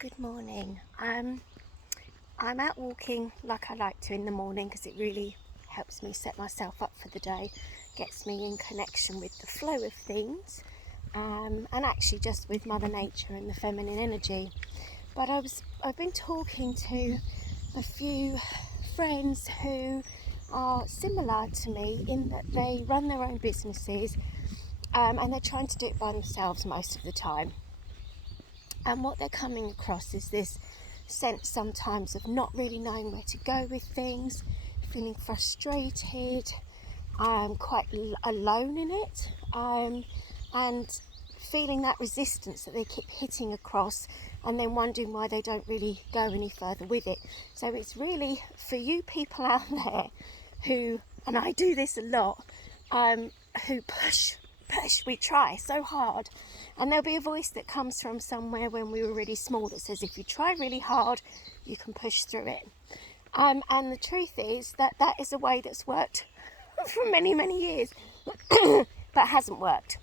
Good morning. I'm out walking like I like to in the morning because it really helps me set myself up for the day, gets me in connection with the flow of things, and actually just with Mother Nature and the feminine energy. But I've been talking to a few friends who are similar to me in that they run their own businesses, and they're trying to do it by themselves most of the time. And what they're coming across is this sense sometimes of not really knowing where to go with things, feeling frustrated, quite alone in it, and feeling that resistance that they keep hitting across and then wondering why they don't really go any further with it. So it's really for you people out there who, and I do this a lot, who push, we try so hard, and there'll be a voice that comes from somewhere when we were really small that says if you try really hard you can push through it, and the truth is that is a way that's worked for many years but hasn't worked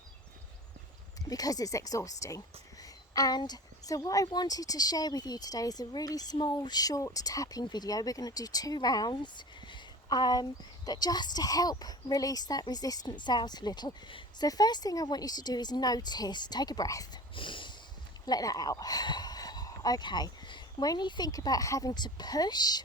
because it's exhausting. And so what I wanted to share with you today is a really small short tapping video. We're going to do 2 rounds, that just to help release that resistance out a little. So first thing I want you to do is notice, take a breath, let that out. Okay, when you think about having to push,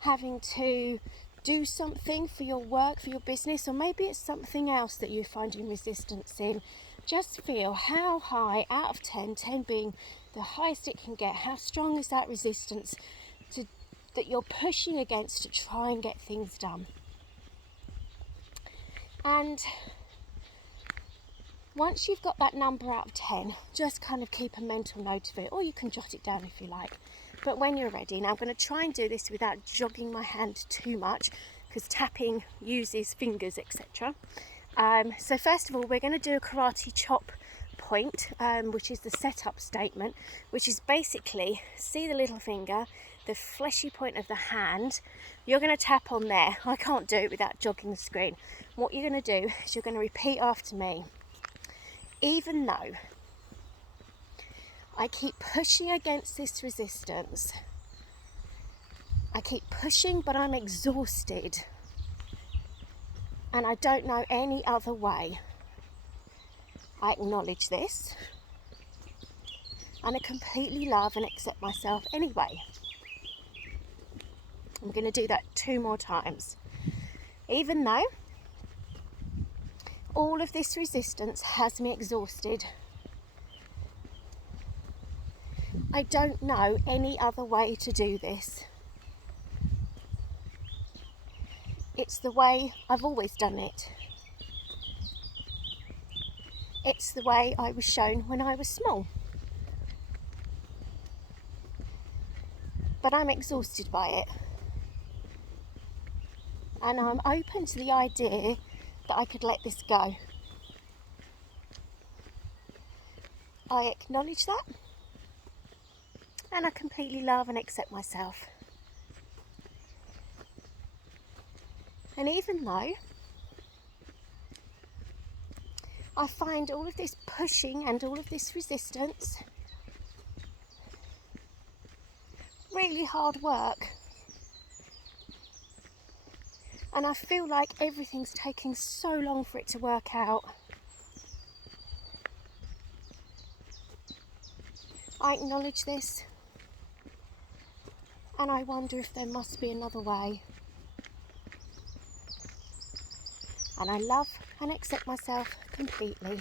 having to do something for your work, for your business, or maybe it's something else that you're finding resistance in, just feel how high out of 10, 10 being the highest it can get, how strong is that resistance that you're pushing against to try and get things done. And once you've got that number out of 10, just kind of keep a mental note of it, or you can jot it down if you like. But when you're ready, now I'm going to try and do this without jogging my hand too much because tapping uses fingers, etc. So first of all, we're going to do a karate chop point, which is the setup statement, which is basically, see the little finger, the fleshy point of the hand, you're going to tap on there. I can't do it without jogging the screen. What you're going to do is you're going to repeat after me. Even though I keep pushing against this resistance, I keep pushing but I'm exhausted and I don't know any other way, I acknowledge this and I completely love and accept myself anyway. I'm going to do that 2 more times. Even though all of this resistance has me exhausted, I don't know any other way to do this. It's the way I've always done it. It's the way I was shown when I was small. But I'm exhausted by it. And I'm open to the idea that I could let this go. I acknowledge that. And I completely love and accept myself. And even though I find all of this pushing and all of this resistance really hard work, and I feel like everything's taking so long for it to work out, I acknowledge this and I wonder if there must be another way. And I love and accept myself completely.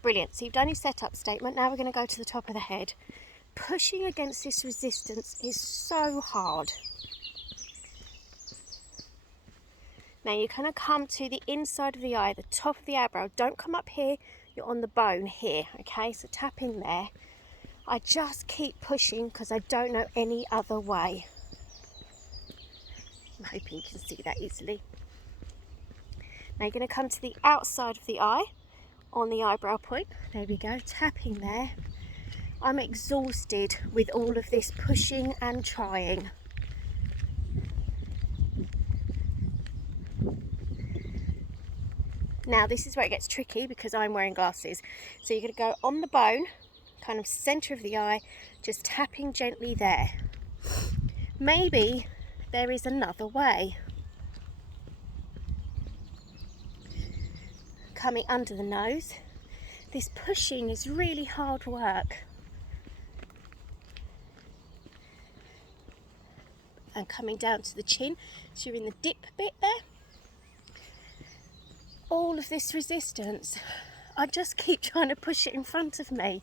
Brilliant. So you've done your setup statement. Now we're going to go to the top of the head. Pushing against this resistance is so hard. Now you're going to come to the inside of the eye, the top of the eyebrow. Don't come up here. You're on the bone here. Okay, so tap in there. I just keep pushing because I don't know any other way. I'm hoping you can see that easily. Now you're going to come to the outside of the eye on the eyebrow point. There we go, tapping there. I'm exhausted with all of this pushing and trying. Now this is where it gets tricky because I'm wearing glasses. So you're going to go on the bone, kind of centre of the eye, just tapping gently there. Maybe there is another way. Coming under the nose. This pushing is really hard work. And coming down to the chin, so you're in the dip bit there. All of this resistance, I just keep trying to push it in front of me.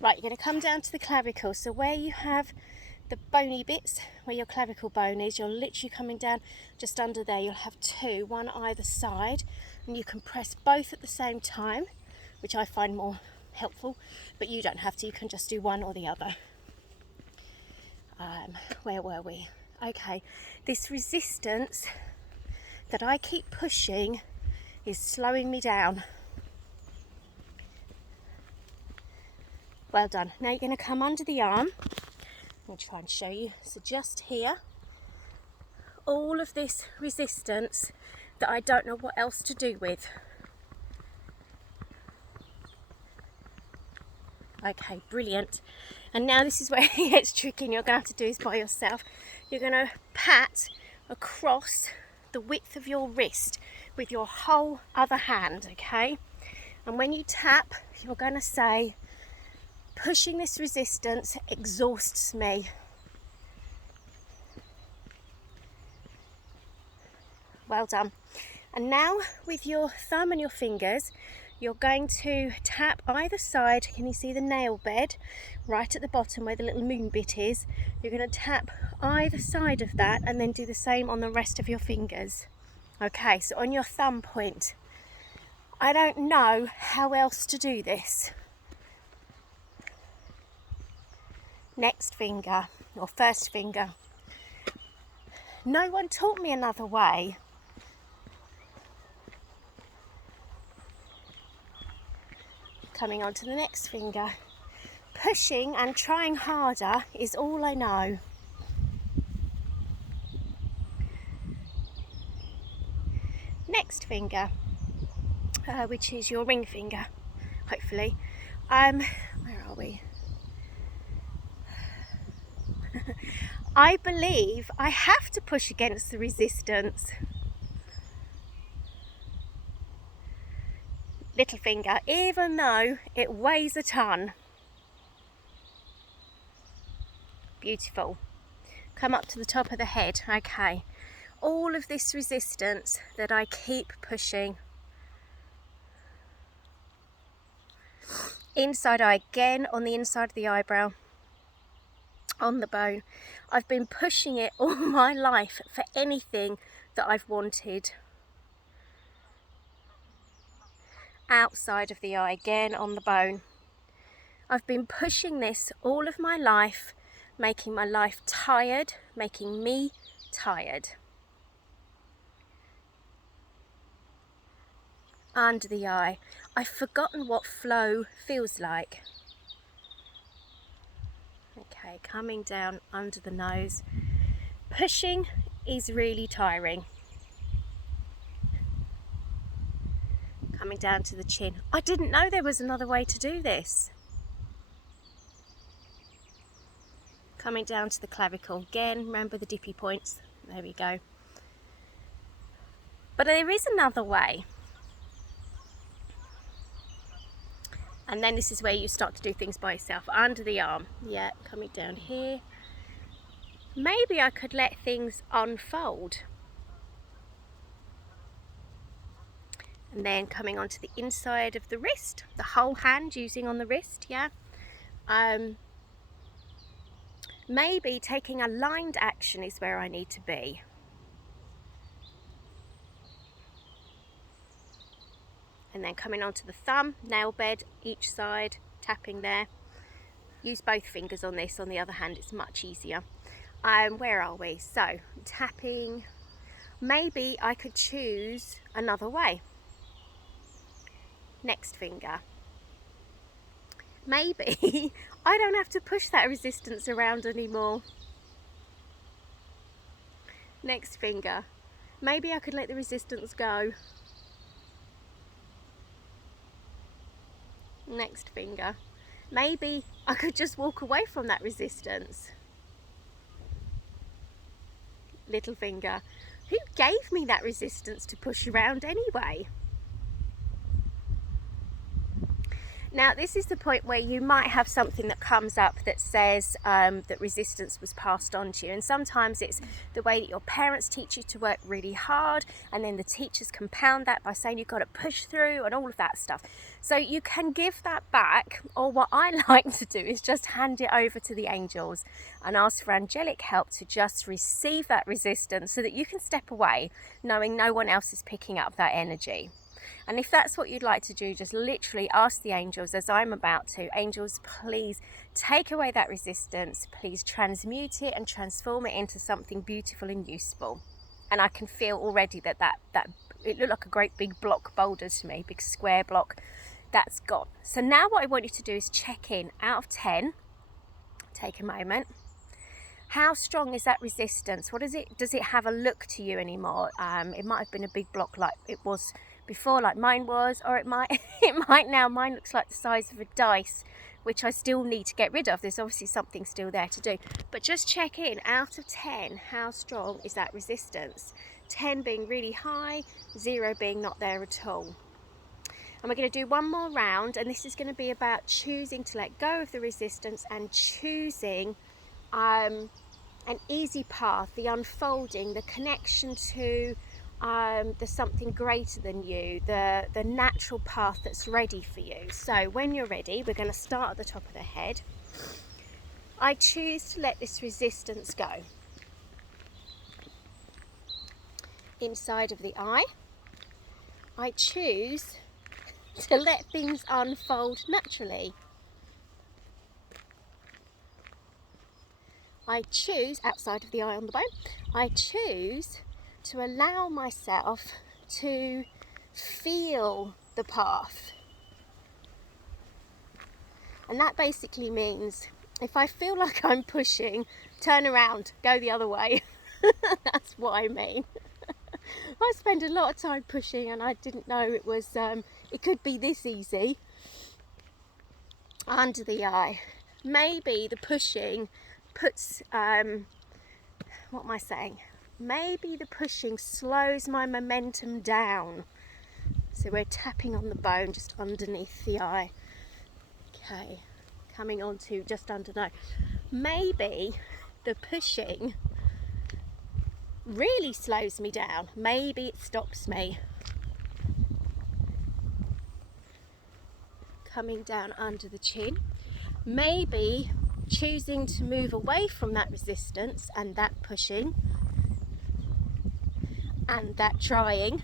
Right, you're going to come down to the clavicle. So where you have the bony bits, where your clavicle bone is, you're literally coming down just under there. You'll have two, one either side, and you can press both at the same time, which I find more helpful, but you don't have to. You can just do one or the other. Where were we? Okay, this resistance that I keep pushing is slowing me down. Well done. Now you're going to come under the arm. I'll try and show you. So just here, all of this resistance that I don't know what else to do with. Okay, brilliant. And now this is where it gets tricky, and you're going to have to do this by yourself. You're going to pat across the width of your wrist with your whole other hand, okay? And when you tap, you're going to say, pushing this resistance exhausts me. Well done. And now with your thumb and your fingers, you're going to tap either side. Can you see the nail bed right at the bottom where the little moon bit is? You're going to tap either side of that and then do the same on the rest of your fingers. Okay, so on your thumb point. I don't know how else to do this. Next finger, or first finger. No one taught me another way. Coming on to the next finger. Pushing and trying harder is all I know. Next finger, which is your ring finger, hopefully. Where are we? I believe I have to push against the resistance. Little finger, even though it weighs a ton. Beautiful. Come up to the top of the head. Okay. All of this resistance that I keep pushing. Inside eye again, on the inside of the eyebrow, on the bone. I've been pushing it all my life for anything that I've wanted. Outside of the eye again, on the bone. I've been pushing this all of my life, making my life tired, making me tired. Under the eye. I've forgotten what flow feels like. Okay, coming down under the nose. Pushing is really tiring. Coming down to the chin. I didn't know there was another way to do this. Coming down to the clavicle. Again, remember the dippy points. There we go. But there is another way. And then this is where you start to do things by yourself. Under the arm. Yeah, coming down here. Maybe I could let things unfold. And then coming onto the inside of the wrist, the whole hand using on the wrist, yeah. Maybe taking a lined action is where I need to be. And then coming onto the thumb, nail bed, each side, tapping there. Use both fingers on this, on the other hand it's much easier. Where are we? So, tapping. Maybe I could choose another way. Next finger. Maybe I don't have to push that resistance around anymore. Next finger. Maybe I could let the resistance go. Next finger. Maybe I could just walk away from that resistance. Little finger. Who gave me that resistance to push around anyway? Now this is the point where you might have something that comes up that says that resistance was passed on to you, and sometimes it's the way that your parents teach you to work really hard, and then the teachers compound that by saying you've got to push through and all of that stuff. So you can give that back, or what I like to do is just hand it over to the angels and ask for angelic help to just receive that resistance so that you can step away knowing no one else is picking up that energy. And if that's what you'd like to do, just literally ask the angels, as I'm about to, angels, please take away that resistance, please transmute it and transform it into something beautiful and useful. And I can feel already that it looked like a great big block boulder to me, big square block, that's gone. So now what I want you to do is check in, out of 10, take a moment. How strong is that resistance? Does it have a look to you anymore? It might have been a big block like it was before, like mine was, or it might now. Mine looks like the size of a dice, which I still need to get rid of. There's obviously something still there to do, but just check in, out of 10, how strong is that resistance? 10 being really high, 0 being not there at all. And we're going to do one more round, and this is going to be about choosing to let go of the resistance and choosing an easy path, the unfolding, the connection to the something greater than you, the natural path that's ready for you. So when you're ready, we're going to start at the top of the head. I choose to let this resistance go. Inside of the eye, I choose to let things unfold naturally. I choose, outside of the eye on the bone, I choose to allow myself to feel the path. And that basically means if I feel like I'm pushing, turn around, go the other way. That's what I mean. I spend a lot of time pushing and I didn't know it was, it could be this easy. Under the eye. Maybe the pushing puts, what am I saying? Maybe the pushing slows my momentum down. So we're tapping on the bone just underneath the eye. Okay, coming on to just under the eye. Maybe the pushing really slows me down. Maybe it stops me. Coming down under the chin. Maybe choosing to move away from that resistance and that pushing and that trying,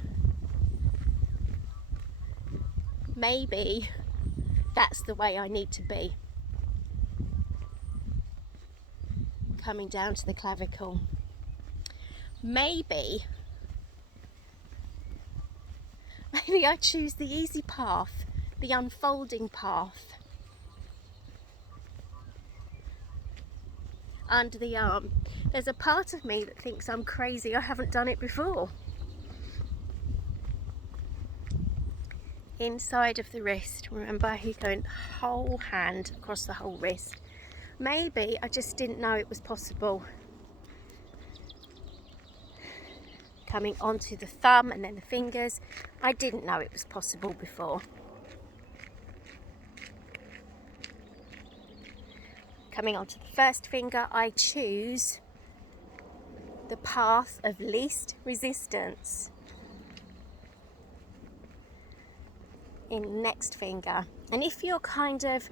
maybe that's the way I need to be. Coming down to the clavicle. Maybe I choose the easy path, the unfolding path. Under the arm. There's a part of me that thinks I'm crazy, I haven't done it before. Inside of the wrist, remember you're going whole hand across the whole wrist. Maybe I just didn't know it was possible. Coming onto the thumb and then the fingers. I didn't know it was possible before. Coming onto the first finger, I choose the path of least resistance. In next finger. And if you're kind of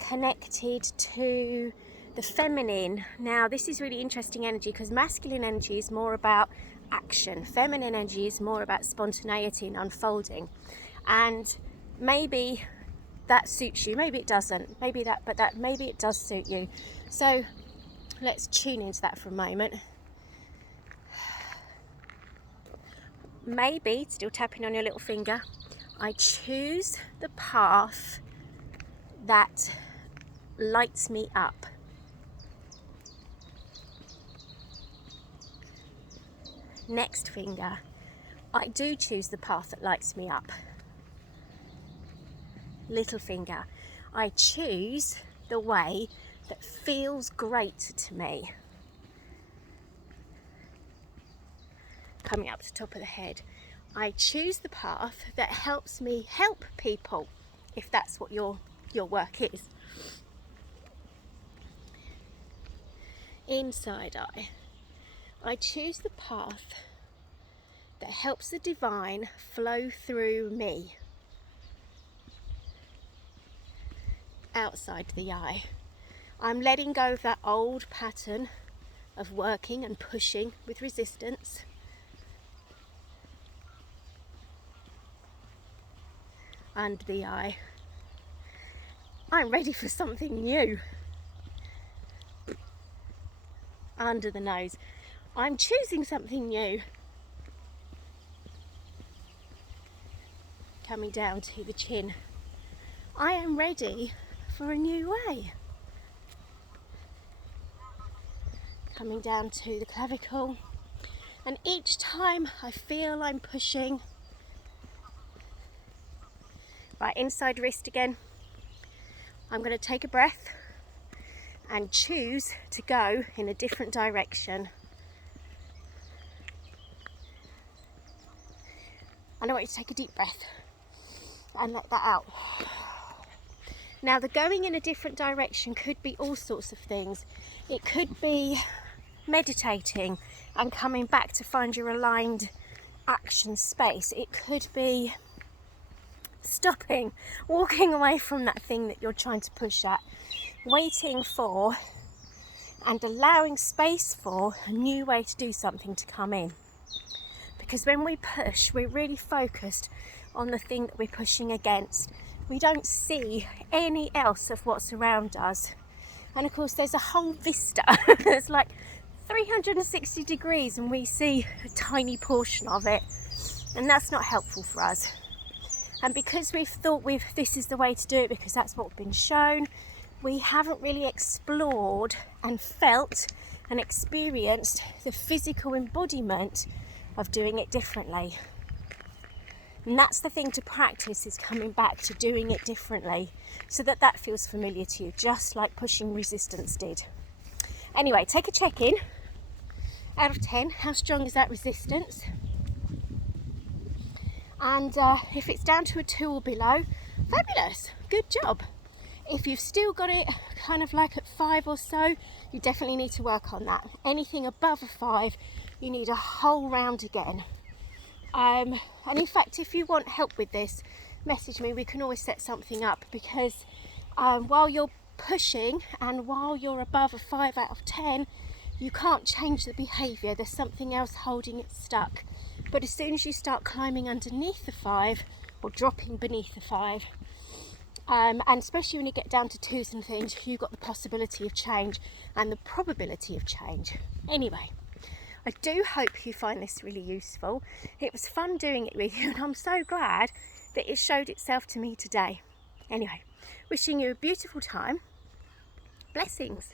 connected to the feminine, now this is really interesting energy because masculine energy is more about action, feminine energy is more about spontaneity and unfolding, and maybe that suits you, maybe it doesn't, maybe it does suit you. So let's tune into that for a moment. Maybe, still tapping on your little finger, I choose the path that lights me up. Next finger, I do choose the path that lights me up. little finger. I choose the way that feels great to me. Coming up to the top of the head, I choose the path that helps me help people, if that's what your work is. Inside eye, I choose the path that helps the divine flow through me. Outside the eye, I'm letting go of that old pattern of working and pushing with resistance. Under the eye, I'm ready for something new. Under the nose, I'm choosing something new. Coming down to the chin, I am ready for a new way. Coming down to the clavicle, and each time I feel I'm pushing. Right, inside wrist again. I'm going to take a breath and choose to go in a different direction. And I want you to take a deep breath and let that out. Now, the going in a different direction could be all sorts of things. It could be meditating and coming back to find your aligned action space. It could be stopping, walking away from that thing that you're trying to push at, waiting for and allowing space for a new way to do something to come in. Because when we push, we're really focused on the thing that we're pushing against. We don't see any else of what's around us. And of course, there's a whole vista. It's like 360 degrees and we see a tiny portion of it. And that's not helpful for us. And because we've thought this is the way to do it because that's what we've been shown, we haven't really explored and felt and experienced the physical embodiment of doing it differently. And that's the thing to practice, is coming back to doing it differently so that feels familiar to you, just like pushing resistance did. Anyway, take a check-in. Out of 10, how strong is that resistance? And if it's down to a 2 or below, fabulous, good job. If you've still got it kind of like at 5 or so, you definitely need to work on that. Anything above a 5, you need a whole round again. And in fact, if you want help with this, message me, we can always set something up, because while you're pushing and while you're above a 5 out of 10, you can't change the behaviour. There's something else holding it stuck. But as soon as you start climbing underneath the 5 or dropping beneath the 5, and especially when you get down to 2s and things, you've got the possibility of change and the probability of change. Anyway, I do hope you find this really useful. It was fun doing it with you, and I'm so glad that it showed itself to me today. Anyway, wishing you a beautiful time. Blessings.